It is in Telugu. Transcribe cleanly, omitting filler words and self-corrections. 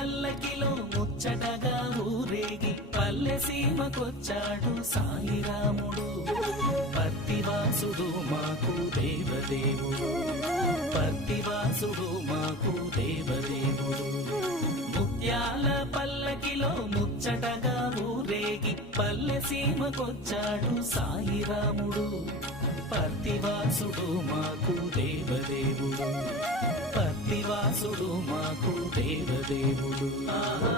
పల్లకిలో ముచ్చటగా ఊరేగి పల్లె సీమకొచ్చాడు సాయిరాముడు. పత్తివాసుడు మాకు దేవదేవుడు, పత్తివాసుడు మాకు దేవదేవుడు. ముత్యాల పల్లకిలో ముచ్చటగా ఊరేగి పల్లె సీమకొచ్చాడు సాయిరాముడు. పత్తివాసుడు మాకు దేవదేవుడు, పత్తివాసుడు మాకు దేవదేవుడు. ఆహా